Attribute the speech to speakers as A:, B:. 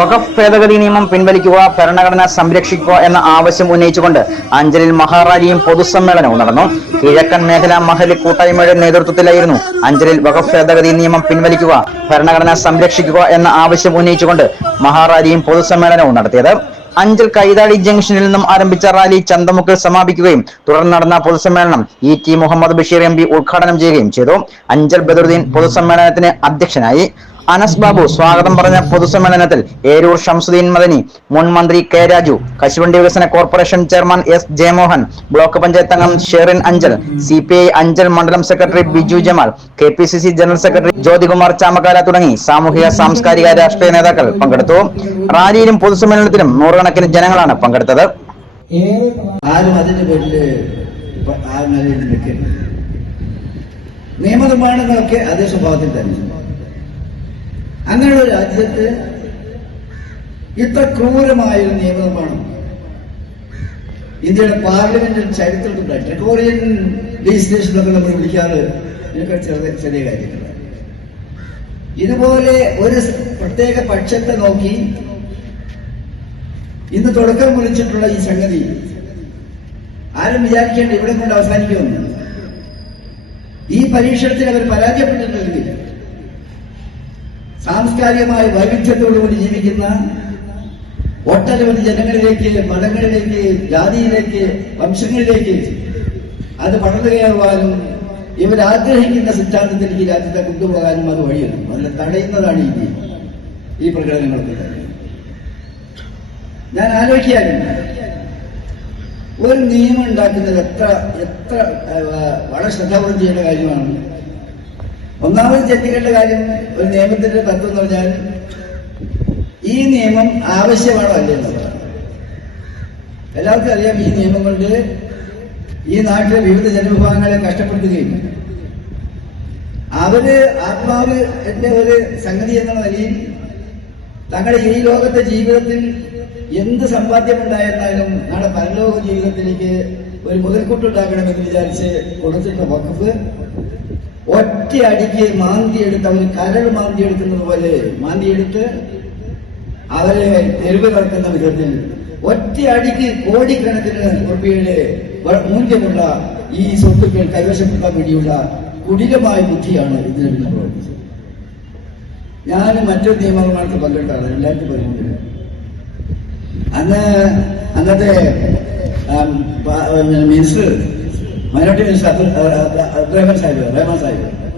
A: വഖഫ് ഭേദഗതി നിയമം പിൻവലിക്കുക ഭരണഘടന സംരക്ഷിക്കുക എന്ന ആവശ്യം ഉന്നയിച്ചുകൊണ്ട് അഞ്ചലിൽ മഹാറാലിയും പൊതുസമ്മേളനവും നടന്നു. കിഴക്കൻ മേഖല മഹലി കൂട്ടായ്മയുടെ നേതൃത്വത്തിലായിരുന്നു അഞ്ചലിൽ വഖഫ് ഭേദഗതി നിയമം പിൻവലിക്കുക ഭരണഘടന സംരക്ഷിക്കുക എന്ന ആവശ്യം ഉന്നയിച്ചുകൊണ്ട് മഹാറാലിയും പൊതുസമ്മേളനവും നടത്തിയത്. അഞ്ചൽ കൈതാളി ജംഗ്ഷനിൽ നിന്നും ആരംഭിച്ച റാലി ചന്തമുക്കിൽ സമാപിക്കുകയും തുടർന്ന് നടന്ന പൊതുസമ്മേളനം E T Muhammad Basheer M P ഉദ്ഘാടനം ചെയ്യുകയും ചെയ്തു. അഞ്ചൽ ബദറുദ്ദീൻ പൊതുസമ്മേളനത്തിന് അധ്യക്ഷനായി. അനസ് ബാബു സ്വാഗതം പറഞ്ഞ പൊതുസമ്മേളനത്തിൽ ഏരൂർ ഷംസുദ്ദീൻ മദനി മുൻ മന്ത്രി കെ രാജു കശുവണ്ടി വികസന corporation chairman S Jayamohan block panchayat അംഗം Sherin Anchal C P I Anchal മണ്ഡലം secretary Biju Jamal K P C C general secretary Jyothikumar Chamakkala തുടങ്ങി സാമൂഹിക സാംസ്കാരിക രാഷ്ട്രീയ നേതാക്കൾ പങ്കെടുത്തു. റാലിയിലും പൊതുസമ്മേളനത്തിലും നൂറുകണക്കിന് ജനങ്ങളാണ് പങ്കെടുത്തത്.
B: ആരും നിയമനിർമ്മാണങ്ങളൊക്കെ അതേ സ്വഭാവത്തിൽ തന്നെ. അങ്ങനെയുള്ള രാജ്യത്ത് ഇത്ര ക്രൂരമായ ഒരു നിയമമാണ് ഇന്ത്യയുടെ പാർലമെന്റിൽ ചരിത്രത്തിലുണ്ടായിട്ടില്ല കൊറിയൻ ലെജിസ്ലേഷനൊക്കെ നമ്മൾ വിളിക്കാറ് ഇതൊക്കെ ചെറിയ ചെറിയ കാര്യങ്ങൾ ഇതുപോലെ ഒരു പ്രത്യേക പക്ഷത്തെ നോക്കി ഇന്ന് തുടക്കം കുറിച്ചിട്ടുള്ള ഈ സംഗതി ആരും വിചാരിക്കേണ്ട ഇവിടെ കൊണ്ട് അവസാനിക്കുമെന്ന്. ഈ പരീക്ഷണത്തിൽ അവർ പരാജയപ്പെട്ടിട്ടില്ലെങ്കിൽ സാംസ്കാരികമായ വൈവിധ്യത്തോടുകൂടി ജീവിക്കുന്ന ഒട്ടനവധി ജനങ്ങളിലേക്ക് മതങ്ങളിലേക്ക് ജാതിയിലേക്ക് വംശങ്ങളിലേക്ക് അത് വളർന്നു കയറുവാനും ഇവരാഗ്രഹിക്കുന്ന സിദ്ധാന്തത്തിലേക്ക് രാജ്യത്തെ കൊണ്ടുപോകാനും അത് വഴിയുണ്ട് അതിനെ തടയുന്നതാണ് ഈ ഈ പ്രകടനങ്ങളൊക്കെ ഞാൻ ആലോചിക്കാറുണ്ട് ഒരു നിയമം ഉണ്ടാക്കുന്നത് എത്ര എത്ര വളരെ ശ്രദ്ധാപൂർവം ചെയ്യേണ്ട കാര്യമാണ്. ഒന്നാമത് ജഡ്ജികളുടെ കാര്യം ഒരു നിയമത്തിന്റെ തത്വം എന്ന് പറഞ്ഞാൽ ഈ നിയമം ആവശ്യമാണോ അല്ലേ എല്ലാവർക്കും അറിയാം ഈ നിയമം കൊണ്ട് ഈ നാട്ടിലെ വിവിധ ജനവിഭാഗങ്ങളെ കഷ്ടപ്പെടുത്തുകയും അവർ ആത്മാവ് എന്റെ ഒരു സംഗതി എന്ന നിലയിൽ തങ്ങളുടെ ഈ ലോകത്തെ ജീവിതത്തിൽ എന്ത് സമ്പാദ്യമുണ്ടായിരുന്നാലും നമ്മുടെ പരലോക ജീവിതത്തിലേക്ക് ഒരു മുതൽക്കൂട്ടുണ്ടാക്കണമെന്ന് വിചാരിച്ച് കൊടുത്തിട്ടുള്ള വകുപ്പ് ഒറ്റയടിക്ക് മാന്തിയെടുത്ത് അവന് കരൾ മാന്തിയെടുക്കുന്നത് പോലെ മാന്തിയെടുത്ത് അവരെ തെരുവ് കിടക്കുന്ന വിധത്തിൽ ഒറ്റയടിക്ക് കോടിക്കണക്കിന് റുപ്യയുടെ മൂല്യമുള്ള ഈ സ്വത്തുക്കൾ കൈവശപ്പെടുത്താൻ വേണ്ടിയുള്ള കുടിലമായ ബുദ്ധിയാണ് ഇതിൽ നിന്ന് പ്രവർത്തിച്ചത്. ഞാൻ മറ്റൊരു നിയമനിർമ്മാണത്തിൽ പങ്കെടുത്താണ് രണ്ടായിരത്തി പതിമൂന്നിൽ. അന്ന് അന്നത്തെ minister minority minister Abdul- Abdurahman Sahib Rahman Sahib.